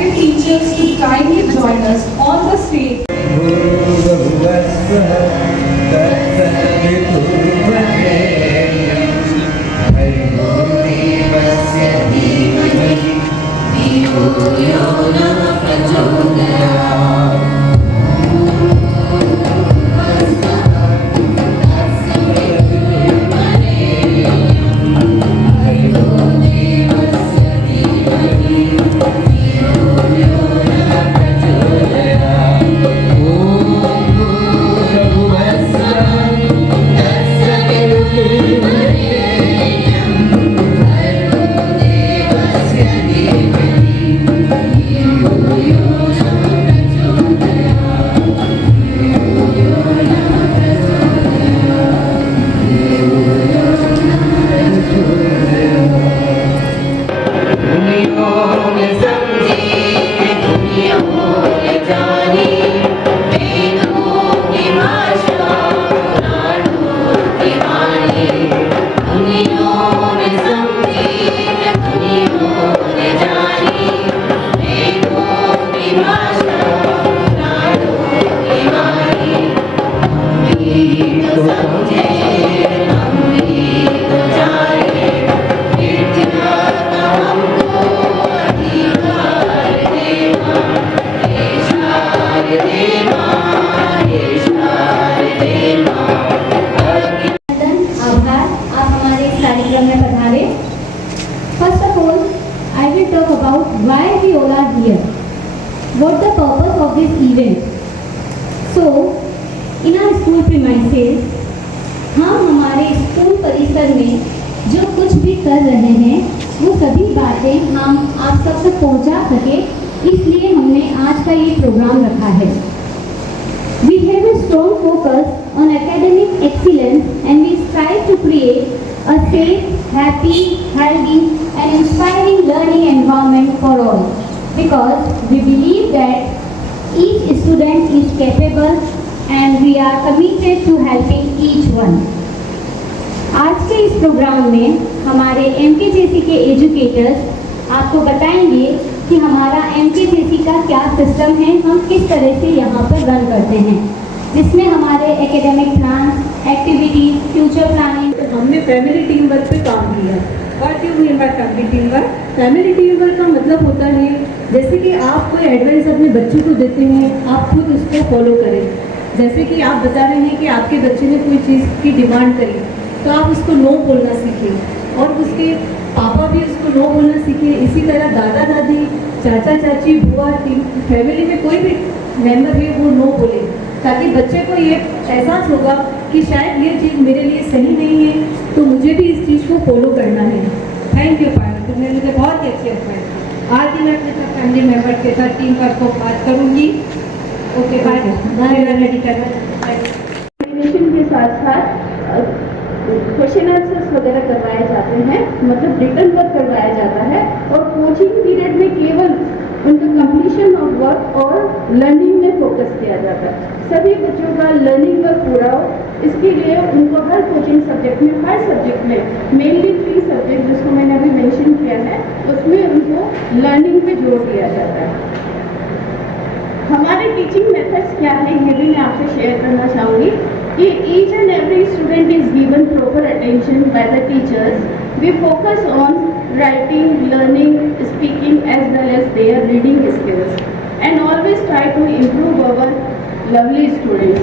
respected teachers to kindly join us on the stage. First of all, I will talk about why we all are here. What the purpose of this event? So, in our school premises, हम हमारे school परिसर में जो कुछ भी कर रहे हैं वो सभी बातें हम आप सब तक पहुंचा सके, इसलिए हमने आज का ये प्रोग्राम रखा है. We have a strong focus on academic excellence and we strive to create a safe, happy, healthy and inspiring learning environment for all, because we believe that each student is capable and we are committed to helping each one. आज के इस programme में हमारे MKJC के educators आपको बताएंगे कि हमारा MKJC का क्या सिस्टम है, हम किस तरह से यहाँ पर रन करते हैं, जिसमें हमारे academic plan, activities, future planning. हमने फैमिली टीम वर्क पे काम किया. What do you mean by family team work? Family team work का मतलब होता है जैसे कि आप कोई एडवाइस अपने बच्चों को देते हैं, आप खुद उसको फॉलो करें. जैसे कि आप बता रहे हैं कि आपके बच्चे ने कोई चीज़ की डिमांड करी, तो आप उसको नो बोलना सीखें और उसके पापा भी उसको नो बोलना सीखे. इसी तरह दादा दादी, चाचा चाची, बुआ, फैमिली में कोई भी मेंबर है वो नो बोले, ताकि बच्चे को ये एहसास होगा कि शायद ये चीज़ मेरे लिए सही नहीं है, तो मुझे भी इस चीज़ को फॉलो करना है. थैंक यू पायल, तुमने मुझे बहुत ही अच्छी एडवाइस. आज ही मैं अपने सब फैमिली मेंबर के साथ टीम वर्क को बात करूँगी. Okay bye. रेडी करना के साथ साथ क्वेश्चन आंसर्स वगैरह करवाए जाते हैं, मतलब रिटर्न वर्क करवाया जाता है, और कोचिंग पीरियड में केवल उनका कंप्लीशन ऑफ वर्क और लर्निंग में फोकस किया जाता है. सभी बच्चों का लर्निंग वर्क पूरा हो, इसके लिए उनको हर कोचिंग सब्जेक्ट में, हर सब्जेक्ट में, मेनली 3 सब्जेक्ट जिसको मैंने अभी मेंशन किया है, उसमें उनको लर्निंग पे जोर दिया जाता है. हमारे टीचिंग मेथड्स क्या है ये भी मैं आपसे शेयर करना चाहूँगी कि each and every student is given proper attention by the teachers. We focus on writing, learning, speaking as well as their reading skills and always try to improve our lovely students.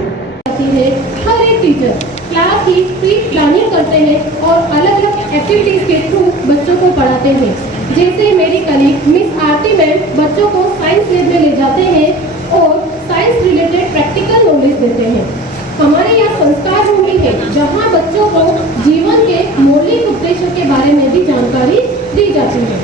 हर एक teacher class की pre planning करते हैं और अलग अलग activities के through बच्चों को पढ़ाते हैं. जैसे मेरी कलीग मिस आरती मैम बच्चों को साइंस लैब में ले जाते हैं और साइंस रिलेटेड प्रैक्टिकल नॉलेज देते हैं. हमारे यहाँ संस्कार भूमि है जहाँ बच्चों को जीवन के मौलिक उद्देश्यों के बारे में भी जानकारी दी जाती है.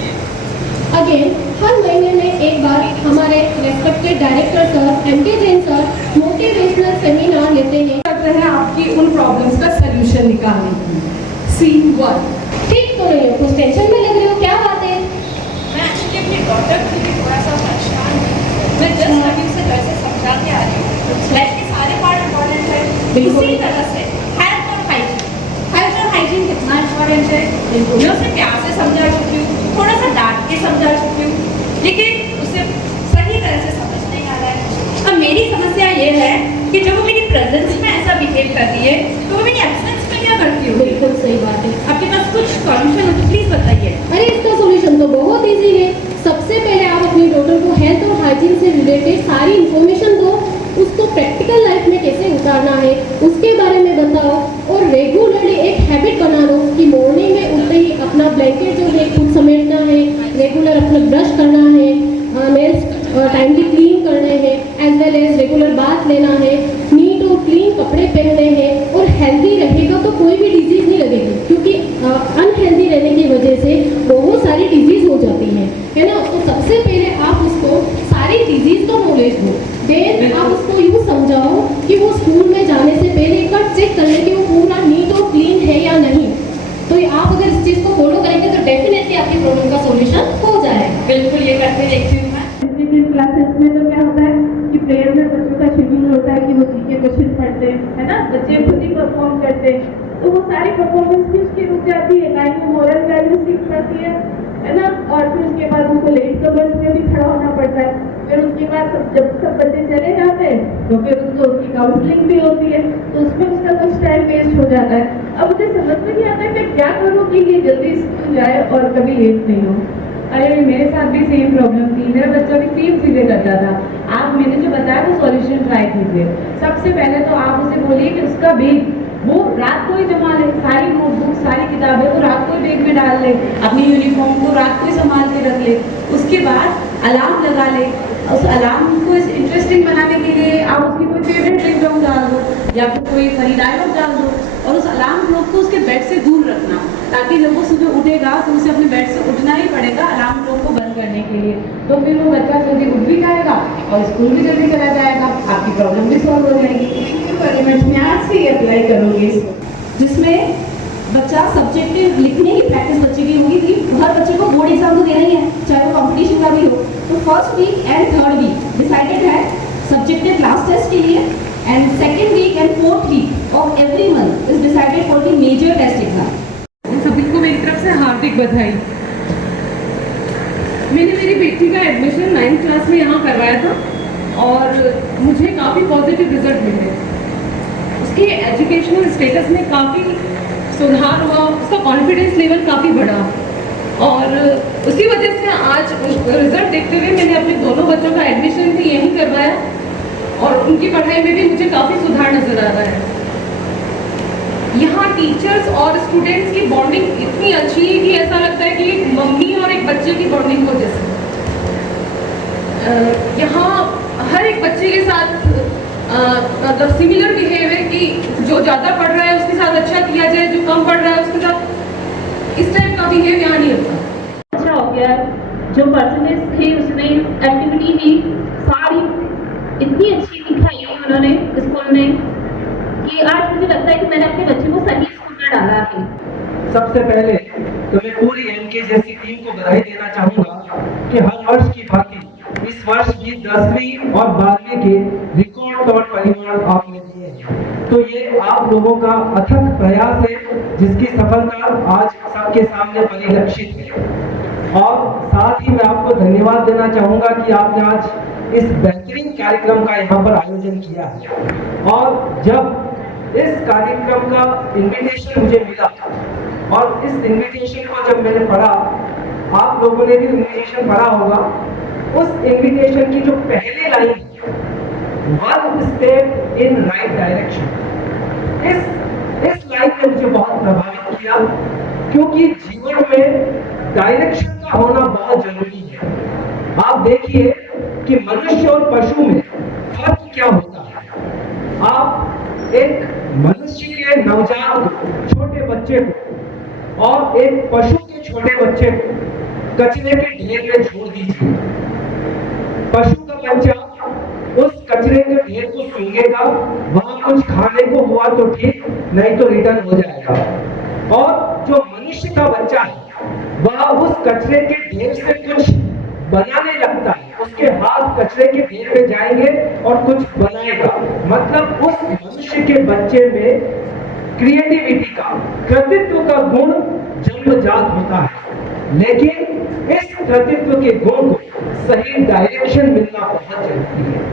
अगेन हर महीने में एक बार हमारे respected director sir MK Jain sir motivational seminar लेते हैं, करते हैं आपकी उन प्रॉब्लम्स का सलूशन निकालने की. सीन 1. ठीक तो नहीं हो, कुछ टेंशन में लग रहे हो, क्या बात है? मैं एक्चुअली अपनी डॉटर के लिए थोड़ा सा परेशान हूँ. मैं जस्ट अभी उसे घर से समझा के आ रही हूँ. लाइफ के सारे पार्ट इम्पोर्टेंट है. उसी तरह से हेल्थ और हाइजीन कितना इम्पोर्टेंट है. मैं उसे प्यार से समझा चुकी हूँ, थोड़ा सा डांट के समझा चुकी हूँ, लेकिन उसे बिहेव कर रही है तो वो मेरी एब्सेंस में क्या करती हो? बिल्कुल सही बात है। आपके पास कुछ सॉल्यूशन हो तो प्लीज बताइए। अरे इसका सॉल्यूशन तो बहुत इजी है। सबसे पहले आप अपनी डॉटर को हेल्थ और हाइजीन से रिलेटेड सारी इन्फॉर्मेशन दो, उसको प्रैक्टिकल लाइफ में कैसे उतारना है उसके बारे में बताओ, और रेगुलरली एक हैबिट बना दो कि मॉर्निंग में उठते ही अपना ब्लैंकेट जो है खुद समेटना है, रेगुलर अपना ब्रश करना है, नेल्स टाइमली क्लीन करने हैं, as well as regular bath लेना है, नीट और क्लीन कपड़े पहनने हैं, और हेल्दी रहेगा तो कोई भी डिजीज़ नहीं लगेगी, क्योंकि अनहेल्दी रहने की वजह से बहुत सारी डिजीज़ हो जाती है ना। तो सबसे पहले आप उसको सारी डिजीज़ का नॉलेज दो, देन आप उसको यूँ समझाओ कि वो स्कूल में जाने से पहले एक बार चेक कर ले कि वो पूरा नीट और क्लीन है या नहीं। तो आप अगर इस चीज़ को फॉलो करेंगे तो डेफिनेटली आपकी प्रॉब्लम का सॉल्यूशन हो जाएगा। बिल्कुल ये करके देखती हूँ मैं। क्लासेस में तो क्या होता है कि प्रेयर में बच्चों का शेड्यूल होता है कि वो जीके क्वेश्चन पढ़ते हैं, है ना, बच्चे खुद ही परफॉर्म करते हैं, तो वो सारी परफॉर्मेंस भी उसकी रुक जाती है, लाइन में मोरल वैल्यू सीख पाती है ना। और फिर उसके बाद उनको लेट कवर्स में भी खड़ा होना पड़ता है। फिर उसके बाद जब सब बच्चे चले जाते हैं तो फिर उसको उसकी काउंसलिंग भी होती है, तो उसमें उसका कुछ टाइम वेस्ट हो जाता है। अब मुझे समझ में नहीं आता है मैं क्या करूँ कि ये जल्दी स्कूल जाए और कभी लेट नहीं हो। अरे मेरे साथ भी सेम प्रॉब्लम थी, मेरा बच्चा भी सेम चीज़ें करता था। आप मैंने जो बताया वो सॉल्यूशन ट्राई कीजिए। सबसे पहले तो आप उसे बोलिए कि उसका बैग वो रात को ही जमा ले, सारी नोटबुक सारी किताबें वो रात को ही बैग में डाल ले, अपनी यूनिफॉर्म को रात को ही संभाल के रख ले। उसके बाद अलार्म लगा ले, उस अलार्म को इंटरेस्टिंग बनाने के लिए आप उसकी कोई फेवरेट रिंगटोन डाल दो या फिर कोई फनी डायलॉग डाल दो, और उस अलार्म क्लॉक को उसके बेड से दूर रखना, ताकि जब वो सुबह उठेगा तो उसे अपने बेड से उठना ही पड़ेगा अलार्म क्लॉक को बंद करने के लिए। तो फिर वो बच्चा जल्दी उठ भी जाएगा और स्कूल भी जल्दी चला जाएगा, आपकी प्रॉब्लम भी सॉल्व हो जाएगी। Thank you very much. मैं आज से अप्लाई करूँगी इसको, जिसमें बच्चा सब्जेक्टिव लिखने की प्रैक्टिस बच्चे की होगी कि हर बच्चे को बोर्ड एग्जाम तो देना ही है, चाहे वो कंपटीशन का भी हो। तो first week and third week decided है सब्जेक्टिव क्लास टेस्ट के लिए, and second week and fourth week of every month is decided for the major test exam. इन सभी को मेरी तरफ से हार्दिक बधाई। मैंने मेरी बेटी का एडमिशन 9th क्लास में यहाँ करवाया था और मुझे काफ़ी पॉजिटिव रिजल्ट मिले। उसके एजुकेशनल स्टेटस में काफ़ी सुधार हुआ, उसका कॉन्फिडेंस लेवल काफ़ी बढ़ा, और उसी वजह से आज रिजल्ट देखते हुए मैंने अपने दोनों बच्चों का एडमिशन भी यहीं करवाया, और उनकी पढ़ाई में भी मुझे काफ़ी सुधार नज़र आ रहा है। यहाँ टीचर्स और स्टूडेंट्स की बॉन्डिंग इतनी अच्छी है कि ऐसा लगता है कि एक मम्मी और एक बच्चे की बॉन्डिंग हो जैसे। यहाँ हर एक बच्चे के साथ मतलब सिमिलर बिहेव है कि जो ज़्यादा पढ़ रहा है उसके साथ अच्छा किया जाए, जो कम पढ़ रहा है उसके साथ इस टाइप का बिहेव यहाँ नहीं होता। अच्छा हो गया, जो परसेंटेज थे उसमें एक्टिविटी में सारी इतनी अच्छी दिखाई है उन्होंने स्कूल में कि आज मुझे लगता है कि मैंने अपने बच्चे को सही स्कूल में डाला है। सबसे पहले तो मैं पूरी एमके जैसी टीम को बधाई देना चाहूँगा कि हर वर्ष की भांति इस वर्ष भी 10वीं और 12वीं के रिकॉर्ड तौर परिणाम आपने दिए हैं। तो ये आप लोगों का अथक प्रयास है जिसकी सफलता आज सबके सामने परिलक्षित है। और साथ ही मैं आपको धन्यवाद देना चाहूँगा कि आपने आज इस बेहतरीन कार्यक्रम का यहाँ पर आयोजन किया है। और जब इस कार्यक्रम का इनविटेशन मुझे मिला और इस इनविटेशन को जब मैंने पढ़ा, आप लोगों ने भी इनविटेशन पढ़ा होगा, उस इनविटेशन की जो पहली line, one step in right direction, इस लाइन ने मुझे बहुत प्रभावित किया, क्योंकि जीवन में डायरेक्शन का होना बहुत जरूरी है। आप देखिए कि मनुष्य और पशु में फर्क क्या होता है। आप एक मनुष्य के नवजात छोटे बच्चे को और एक पशु के छोटे बच्चे को कचरे के ढेर में छोड़ दीजिए। पशु का बच्चा उस कचरे के ढेर को सूंघेगा, वहां कुछ खाने को हुआ तो ठीक, नहीं तो रिटर्न हो जाएगा। और जो मनुष्य का बच्चा है वह उस कचरे के ढेर से कुछ बनाने लगता है, उसके हाथ कचरे के ढेर में जाएंगे और कुछ बनाएगा। मतलब उस मनुष्य के बच्चे में क्रिएटिविटी का, कृतित्व का गुण जन्मजात होता है, लेकिन इस कृतित्व के गुण को सही डायरेक्शन मिलना बहुत जरूरी है।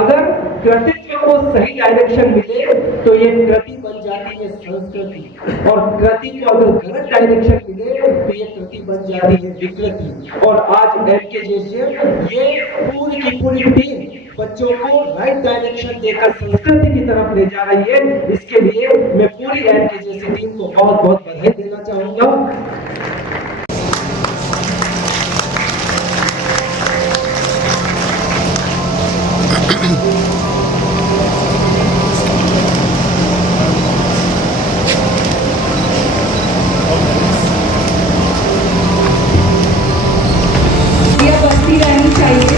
अगर कृतित्व को सही डायरेक्शन मिले तो ये कृति बन जाती है संस्कृति, और कृति को अगर गलत डायरेक्शन मिले तो ये कृति बन जाती है विकृति। और आज एमकेजेसीएम ये पूरी की पूरी टीम बच्चों को राइट डायरेक्शन देकर संस्कृति की तरफ ले जा रही है। इसके लिए मैं पूरी एमकेजेसी टीम को बहुत बहुत बधाई देना चाहूंगा। ये बस्ती रहनी चाहिए।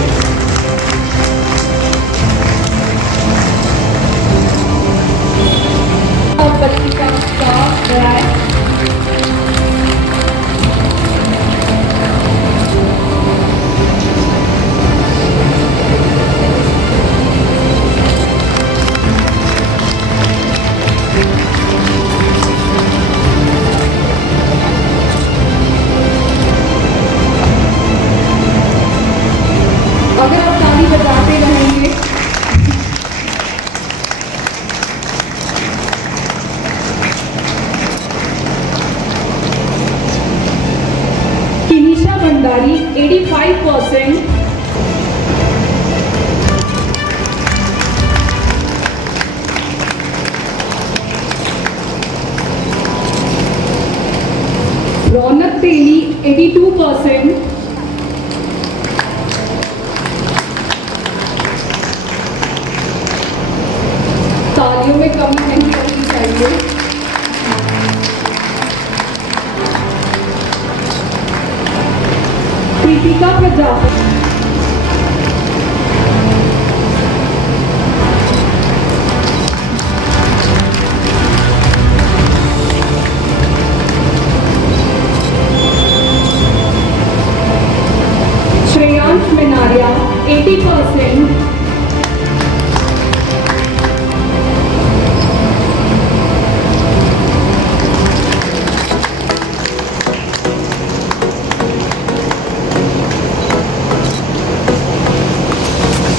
और बच्ची का स्टाफ है। अगर आप ताली बजाते रहेंगे किनिशा भंडारी 85%, रौनक तेली 82%, तालियों में कमी नहीं होनी चाहिए। प्रीतिका प्रजापति, श्रेयांश मिनारिया 80%,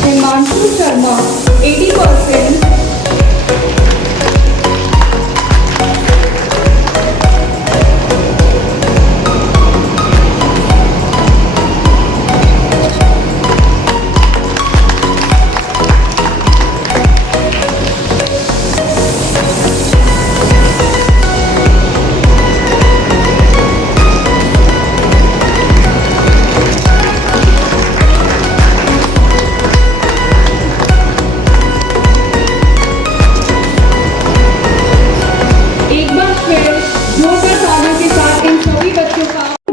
हिमांशु शर्मा 80%,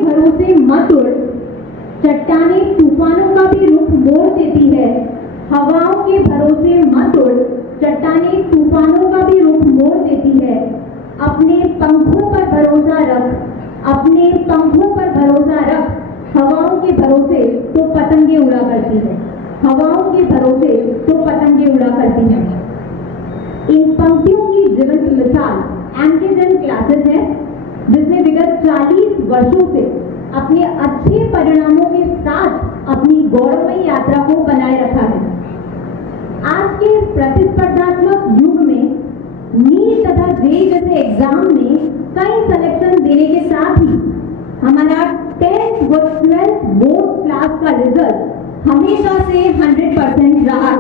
भरोसे मत उड़, चट्टानें तूफानों का भी रुख मोड़ देती है। हवाओं के भरोसे मत उड़, चट्टानें तूफानों का भी रुख मोड़ देती है। अपने पंखों पर भरोसा रख, अपने पंखों पर भरोसा रख। हवाओं के भरोसे तो पतंगे उड़ा करती है, हवाओं के भरोसे तो पतंगे उड़ा करती है। इन पंक्तियों की जीवंत मिसाल एमकेजेन क्लासेस है, जिसने विगत 40 वर्षों से अपने अच्छे परिणामों के साथ अपनी गौरवमयी यात्रा को बनाए रखा है। आज के इस प्रतिस्पर्धात्मक युग में नीट तथा जेईई जैसे एग्जाम में कई सिलेक्शन देने के साथ ही हमारा 10th व 12th बोर्ड क्लास का रिजल्ट हमेशा से 100% रहा है,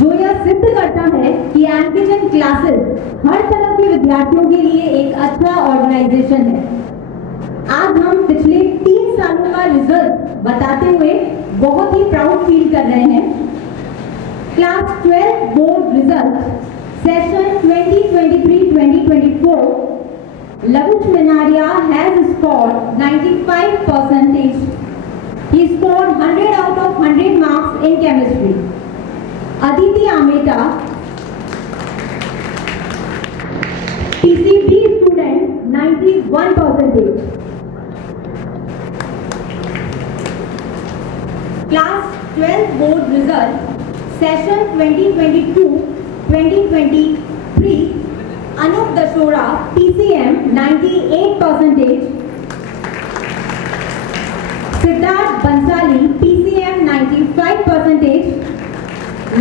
जो यह सिद्ध करता है कि एमकेजेन क्लासेस हर तरह के विद्यार्थियों के लिए एक अच्छा ऑर्गेनाइजेशन है। आज हम पिछले 3 सालों का रिजल्ट बताते हुए बहुत ही प्राउड फील कर रहे हैं। Class 12 board result session 2023-2024, Lavuch Menaria has scored 95%. He scored 100 out of 100 marks in chemistry. Aditi Ameta, PCB student, 91%. Class 12 board result, session 2022-2023, Anup Dashora, PCM, 98%. Siddharth Bansali, PCM 95%.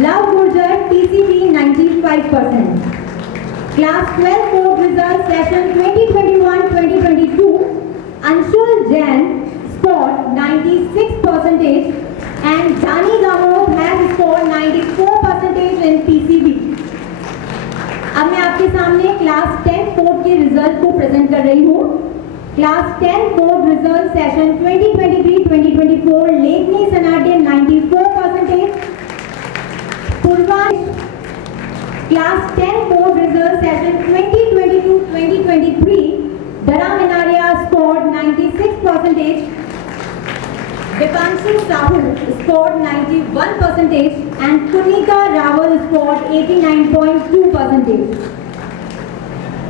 Love Gurjar, TCB 95%. Class 12 board result session 2021-2022. Anshul Jain scored 96% and Jani Damod has scored 94% in PCB. अब मैं आपके सामने class 10 board के result को present कर रही हूँ। Class 10 board result session 2023-2024 लेखनी सनाडे 94%, Purvansh class 10 board result session 2022-2023 Dara Minaria scored 96%, Dipanshu Sahu scored 91% and Sunita Rawal scored 89.2%.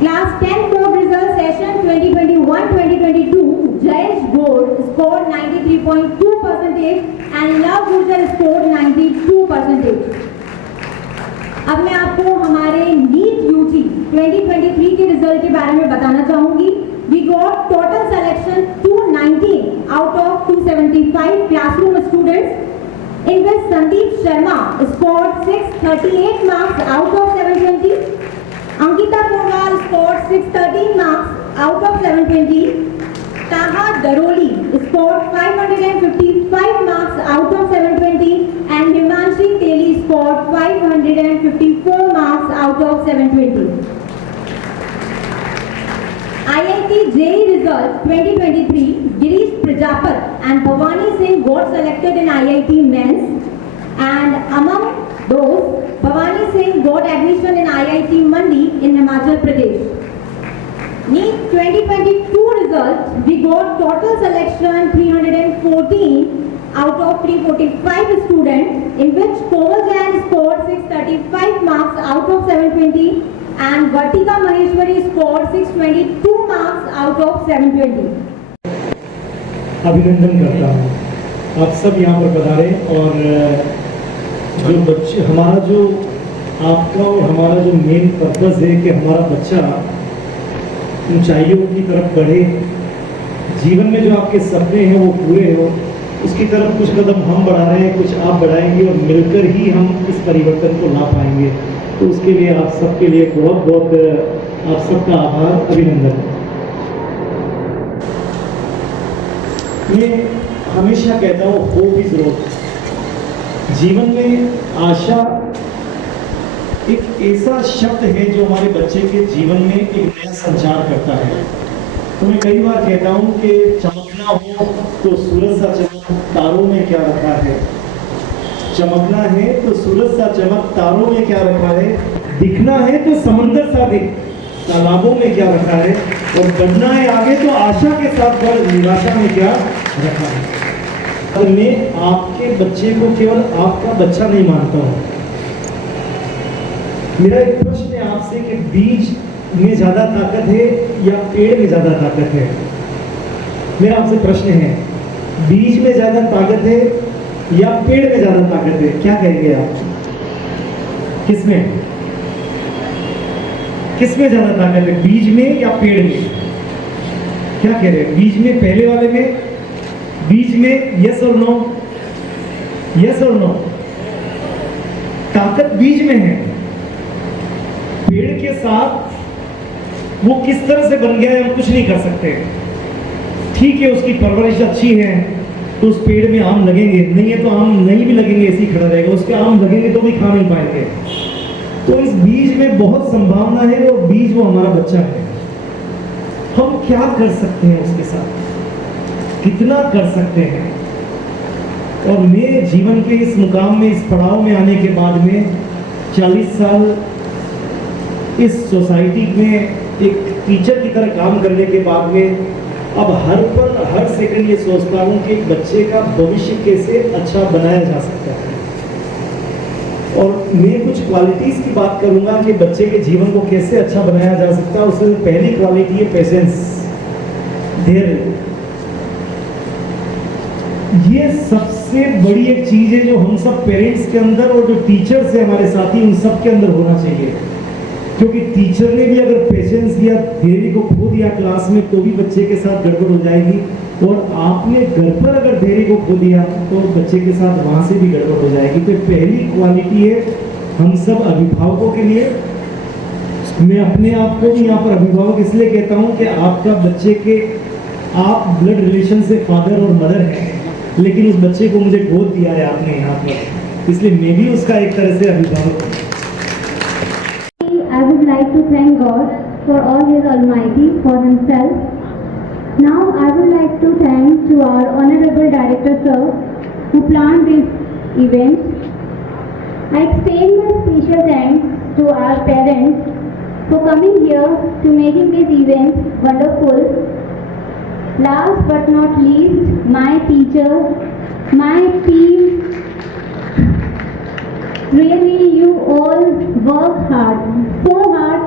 Class 10 board result session 2021-2022 Jayesh Gord scored 93.2% and Love Gurjar scored 92%. अब मैं आपको हमारे नीट यूजी 2023 के result के बारे में बताना चाहूंगी। We got total selection 219 out of 275 classroom students, in which Sandeep Sharma scored 638 marks out of 720, Ankita Purwal scored 613 marks out of 720, Taha Daroli scored 555 marks out of 720 and Himanshi Teli scored 554 marks out of 720. IIT JEE result 2023, Girish Prajapat and Bhavani Singh got selected in IIT Men's, and among those, Bhavani Singh got admission in IIT Mandi in Himachal Pradesh. NEET 2022 result, we got total selection 314 out of 345 students, in which Komal Jain scored 635 marks out of 720 and Vartika Maheshwari scored 622 marks out of 720. अभिनंदन करता हूँ आप सब यहाँ पर पधारे और जो बच्चे हमारा जो आपका और हमारा जो मेन पर्पस है कि हमारा बच्चा ऊंचाइयों की तरफ बढ़े, जीवन में जो आपके सपने हैं वो पूरे हो, उसकी तरफ कुछ कदम हम बढ़ा रहे हैं, कुछ आप बढ़ाएंगे और मिलकर ही हम इस परिवर्तन को ला पाएंगे। तो उसके लिए आप सबके लिए बहुत बहुत आप सबका आभार, अभिनंदन। मैं हमेशा कहता हूँ होप इज रोड। जीवन में आशा एक ऐसा शब्द है जो हमारे बच्चे के जीवन में एक नया संचार करता है। तो मैं कई बार कहता हूँ कि चमकना हो तो सूरज सा चमक तारों में क्या रखा है, चमकना है तो सूरज सा चमक तारों में क्या रखा है, दिखना है तो समंदर सा दिख तालाबों में क्या रखा है, और बढ़ना है आगे तो आशा के साथ बढ़ निराशा में क्या रखा है। और मैं आपके बच्चे को केवल आपका बच्चा नहीं मानता हूँ। मेरा एक प्रश्न है आपसे कि बीज में ज्यादा ताकत है या पेड़ में ज्यादा ताकत है? मेरा आपसे प्रश्न है, बीज में ज्यादा ताकत है या पेड़ में ज्यादा ताकत है? क्या कहेंगे आप? किसमें ज्यादा ताकत है, बीज में या पेड़ में? क्या कह रहे हैं? बीज में, पहले वाले में, बीज में? यस और नो? यस और नो? ताकत बीज में है। पेड़ के साथ वो किस तरह से बन गया है हम कुछ नहीं कर सकते। ठीक है, उसकी परवरिश अच्छी है तो उस पेड़ में आम लगेंगे, नहीं है तो आम नहीं भी लगेंगे, ऐसे ही खड़ा रहेगा। उसके आम लगेंगे तो भी खा नहीं पाएंगे। तो इस बीज में बहुत संभावना है और बीज वो हमारा बच्चा है। हम क्या कर सकते हैं उसके साथ, कितना कर सकते हैं? और मैं जीवन के इस मुकाम में, इस पड़ाव में आने के बाद में 40 साल इस सोसाइटी में एक टीचर की तरह काम करने के बाद में अब हर पल हर सेकंड ये सोचता हूँ कि एक बच्चे का भविष्य कैसे अच्छा बनाया जा सकता है। और मैं कुछ क्वालिटीज की बात करूंगा कि बच्चे के जीवन को कैसे अच्छा बनाया जा सकता है। उसमें पहली क्वालिटी है पेशेंस, धैर्य। ये सबसे बड़ी एक चीज है जो हम सब पेरेंट्स के अंदर और जो टीचर्स है हमारे साथी उन सब के अंदर होना चाहिए। क्योंकि टीचर ने भी अगर पेशेंस या धैर्य को खो दिया क्लास में तो भी बच्चे के साथ गड़बड़ हो जाएगी। और आपने घर पर अगर धैर्य को खो दिया तो बच्चे के साथ वहाँ से भी गड़बड़ हो जाएगी। तो पहली क्वालिटी है हम सब अभिभावकों के लिए, मैं अपने आप को भी यहाँ पर अभिभावक इसलिए कहता हूँ कि आपका बच्चे के आप ब्लड रिलेशन से फादर और मदर हैं, लेकिन उस बच्चे को मुझे गोद दिया है आपने यहाँ पर, इसलिए मैं भी उसका एक तरह से अभिभावक हूँ। I would like to thank God for all His Almighty, for Himself. Now I would like to thank to our Honorable Director Sir who planned this event. I extend my special thanks to our parents for coming here to making this event wonderful. Last but not least, my teacher, my team. Really, you all work hard, so hard.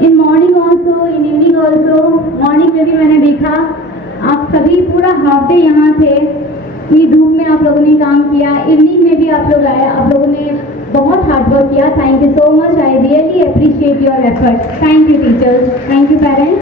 In morning also, in evening also. Morning में भी मैंने देखा आप सभी पूरा half day यहाँ थे, इतनी धूप में आप लोगों ने काम किया। इवनिंग में भी आप लोग आए, आप लोगों ने बहुत हार्ड वर्क किया। Thank you so much, I really appreciate your effort. Thank you teachers, thank you parents.